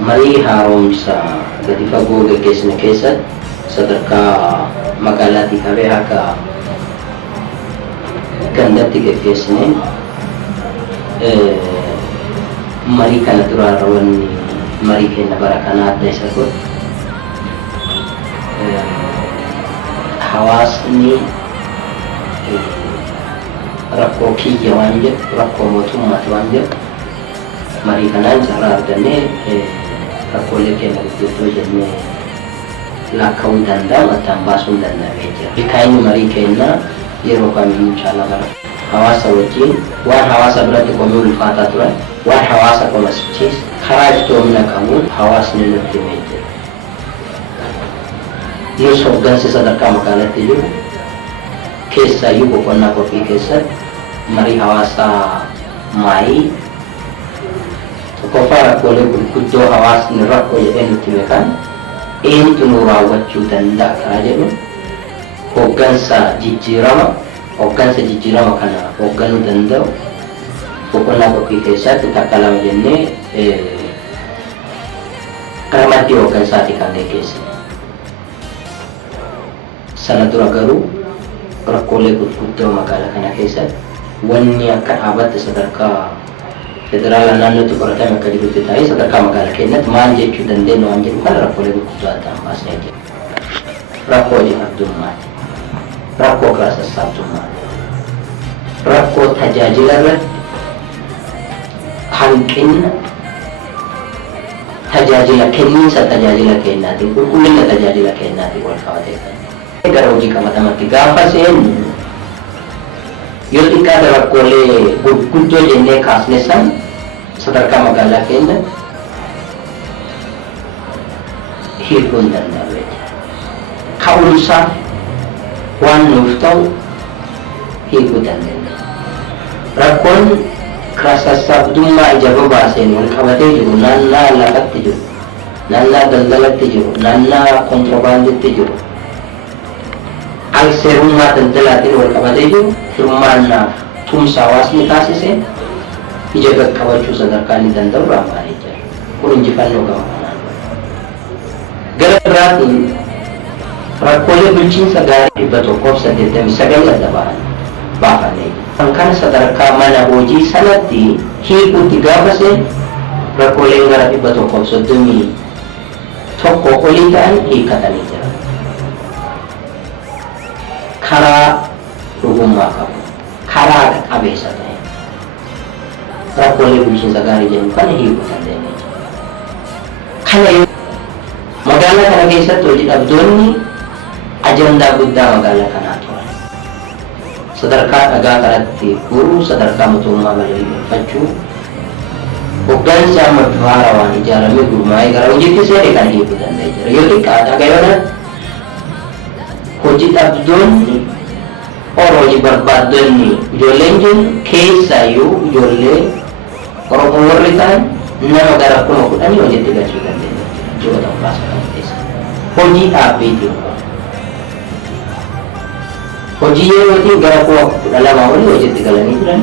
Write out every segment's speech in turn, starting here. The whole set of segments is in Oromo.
marii haaromsa gadi fagoo gaggeessine keessatti sadarkaa magaalaatii qabee akka gandatti gaggeessine marii kana duraarra wanni marii keenya bara kana adda isa godhu hawaasni rakkoo kiyya waan jedhu rakkoo mootummaati waan jedhu marii kanaan carraa argannee rakkoolee keenya gurguddoo jennee lakkaa'uu danda'amu addaan baasuu hin danda'amee jira. Bikaayinni marii keenyaa yeroo kamiyyuu caalaa bara hawaasa wajjin waan hawaasa biratti komii ulfaataa turan waan hawaasa komasichiis karaa iftoomina qabuun hawaasni nutti himee jira. Nus hoggansi sadarkaa magaalaatti jiru keessaayyuu boqonnaa qophii keessatti marii hawaasaa maayii tokkoffaa rakkoolee gurguddoo hawaasni rakkoo jedhee nutti beekan eenyutu nu raawwachuu danda'a karaa jedhu hoggansa jijjiirama kana hoogganuu danda'u boqonnaa qophii keessatti takka lama jennee ramaddii hooggansaati kan gaggeessine. Sana dura garuu rakkoolee gurguddoo magaalaa kana keessatti wanni akka dhaabatte sadarkaa federaala naannootti qoratame akka jirutti ta'ee sadarkaa magaalaa keenyatti maal jechuu dandeenya waan jedhu kana rakkoolee gurguddoo addaan baasnee jira. Rakkoo hojii rakkoo karaa sassaabdummaati, rakkoo tajaajila irratti hanqina tajaajila kenniinsa tajaajila kennaatiin qulqullina tajaajila kennaatiin wal qabatee kan gara hojii qabatamatti gaafa seennu yoo xiqqaate rakkoolee gurguddoo jennee kaasne san sadarkaa magaalaa keenya hiikuu hin danda'amne ka'umsa waan nuuf ta'u hiikuu dandeenya. Rakkoon karaa sassaabdummaa ija babaaseen wal qabatee jiru naannaa lafatti jiru, naannaa daldalatti jiru, naannaa kontiroobaanditti jiru, alseerummaa daldalaatiin wal qabatee jiru hirmaannaaf tumsa hawaasni taasiseen ija qaqqabachuu sadarkaa inni danda'u raammaanii jira. Kun injifannoo gama kanaan. Gara biraatiin rakkoolee bulchiinsa gaarii 189 adda baafannee kan sadarkaa mana hojii sanatti hiikuutti gaafa seen rakkooleen gara 131 olii ta'an hiikatanii jira. Karaa dhugummaa qabu, karaa qabeessa ta'e rakkoolee bulchiinsa gaarii jennu kana hiikuu dandeenye jira. Kana magaalaa kana keessatti hojii dhabdoonni ajandaa guddaa magaalaa kanaa turan. Sadarkaa dhagaa kanatti guruu sadarkaa mootummaa bal'ifachuu hoggansi amma haara waan ijaaramee gurmaa'ee gara hojiitti seene kan hiikuu danda'e jira. Yoo xiqqaate dhagayoona hojii dhabdoonni hojii barbaaddonni ijoolleen jennu keessaayyuu ijoollee Oromoo warri ta'an nama gara 10 hojiitti galchuu dandeenya jiroota muraasa kan keessa. Hojii dhaabbiitiin hojii yerootiin gara 12 olii hojiitti galanii jiran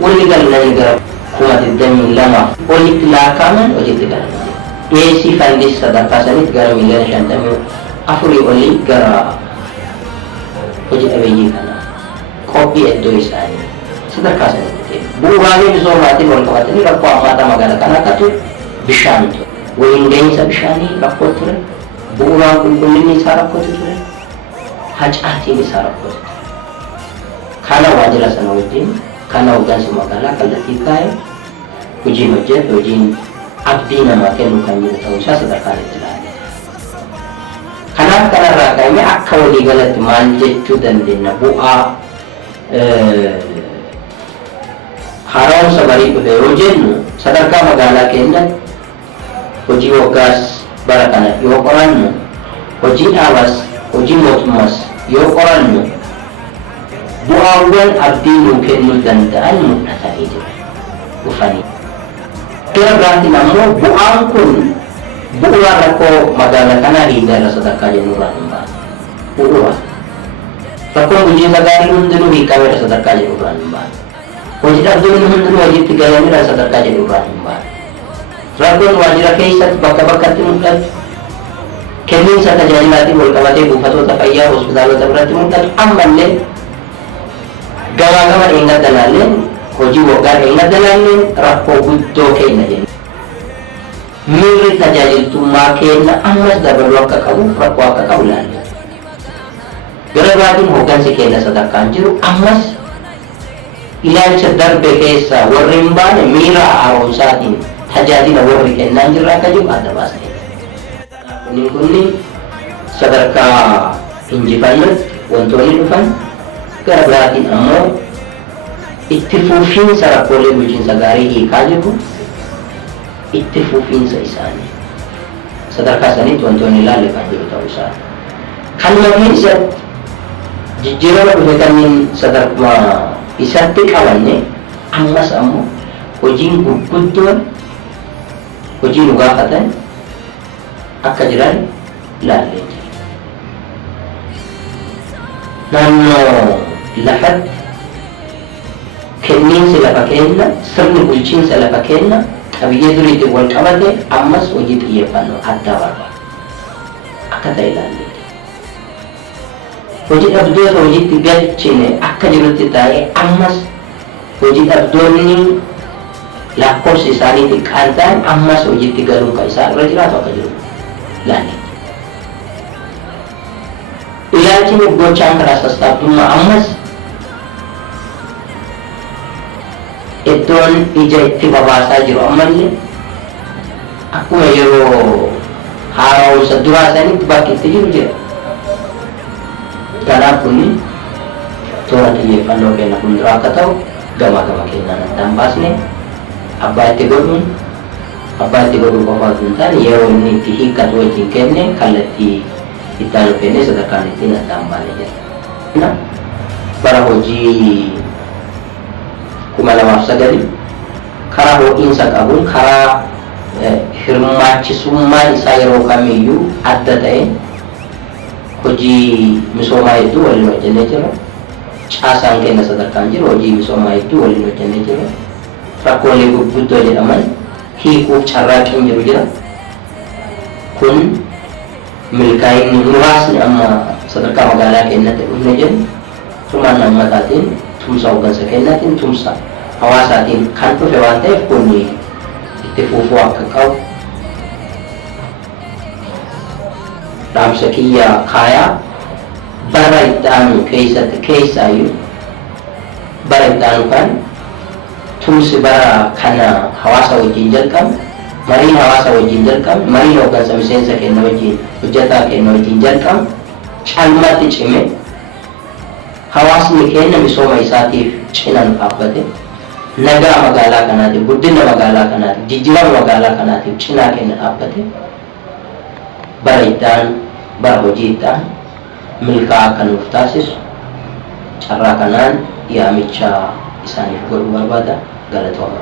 walii galanii gara 22 olitti laakkaa'aman hojiitti galanii jiran. Dhiyeessii fandis sadarkaa sanitti gara miliyoona 54 olii gara hojii dhabeeyyii kana qophii iddoo isaanii sadarkaa sanitti bu'uuraalee misoomaatiin wal qabatanii rakkoo hammaataa magaalaa kanaa akka ture bishaan ture, waliin gahinsa bishaanii rakkoo ture, bu'uuraan qulqullinni isaa rakkootu ture, hacaatiin isaa rakkootu ture. Kana waajjira sana wajjin kana hoggansa magaalaa kallattii kaa'e hojii hojjetu hojiin abdii namaa kennu kan jiru ta'uu isaa sadarkaa itti ilaale. Kanaaf kanarraa ka'ee akka waliigalatti maal jechuu dandeenya bu'aa haaromsa barii dhufe yoo jennu sadarkaa magaalaa keenyatti hojii waggaas bara kana yoo qorannu hojii dhaabas hojii mootummaas yoo qorannu bu'aawwan abdii nuu kennuu danda'an mul'atanii jiru dhufanii. Gara biraatiin ammoo bu'aan kun bu'uura rakkoo magaalaa kanaa hiikaa sadarkaa jennurraan hin baane. Bu'uura rakkoon bulchiinsa gaarii hundinuu hiikamee sadarkaa jennurraan hin baane. Hojii dhabdoonni hundinuu hojiitti galanii sadarkaa jennurraan hin baane. rakkoon waajjira keessatti bakka bakkatti mul'atu, kenniinsa tajaajilaatiin wal qabatee buufatoota fayyaa hospitaalota biratti mul'atu ammallee gamaa gama eeggatanaallee hojii waggaa eeggatanaallee rakkoo guddoo kenna jenna. Miirri tajaajiltummaa kenna ammas dabaluu akka qabu rakkoo akka qabu ilaalla. Gara biraatiin hooggansi kenna sadarkaan jiru ammas ilaalcha darbe keessa warri hin baane miira haaromsaatiin tajaajila warri kennaa jirra akka jiru adda baasne. Kunni sadarkaa injifannootti wantoonni dhufan gara biraatiin ammoo itti fufiinsa rakkoolee bulchiinsa gaarii hiikaa jiru itti fufiinsa isaanii sadarkaa sanitti wantoonni ilaalle kan jiru ta'uu isaa. Kanuma keessatti jijjiirama dhufe kanneen sadarkaa isatti qabanne ammas ammoo hojiin gurguddoon hojii nu gaafatan akka jiran ilaallee jira. Naannoo lafatti kenniinsi lafa kenna, sirni bulchiinsa lafa kenna, qabiyyee duriitiin wal qabate ammas hojii xiyyeeffannoo addaa barbaada. Akka ta'e ilaallee jira. Hojii dhabdoota hojiitti galchine akka jirutti ta'ee ammas hojii dhabdoonni lakkoofsi isaanii xiqqaan ta'an ammas hojiitti galuun kan isaa irra jiraatu akka jiru ilaalle. Ilaalchi gochaan karaa sassaabdummaa ammas iddoon ija itti babaasaa jiru ammallee akkuma yeroo haaromsa duraa sanitti bakki itti jiru jira. Kanaaf kunni toora xiyyeeffannoo kenna fuulduraa akka ta'u gamaa gama kennaan addaan baasne abbaa itti godhuun qofaa osoo hin taane yeroo inni itti hiikkatu wajjin kenne kallattii itti aanu kenne sadarkaan ittiin addaan baane jira. Bara hojii 2009 karaa ho'iinsa qabuun karaa hirmaachisummaan isaa yeroo kamiyyuu adda ta'e hojii misoomaa hedduu waliin hojjennee jira. Caasaan kenna sadarkaan jiru hojii misoomaa hedduu waliin hojjennee jira. Rakkoolee gurguddoo jedhaman hiikuuf carraaqqiin jiru jira. Kun milkaa'inni muraasni amma sadarkaa magaalaa keenyatti dhufne jennu tumaan ummataatiin tumsa hooggansa keenyaatiin tumsa hawaasaatiin kan dhufe waan ta'eef kun itti fufuu akka qabu dhaamsa kiyya kaayaa bara itti aanu keessaayyuu bara itti aanu kan tumsi bara kana hawaasa wajjin jalqabu mariin hawaasa wajjin jalqabu mariin hooggansa miseensa keenya wajjin hojjetaa keenya wajjin jalqabu caalmaatti cime hawaasni keenya misooma isaatiif cinaan dhaabbate nagaa magaalaa kanaatiif guddina magaalaa kanaatiif jijjiirama magaalaa kanaatiif cinaa keenya dhaabbate bara itti aanu bara hojii itti aanu milkaa'aa akka nuuf taasisu carraa kanaan yaamicha isaaniif godhuu barbaada. Galatooma.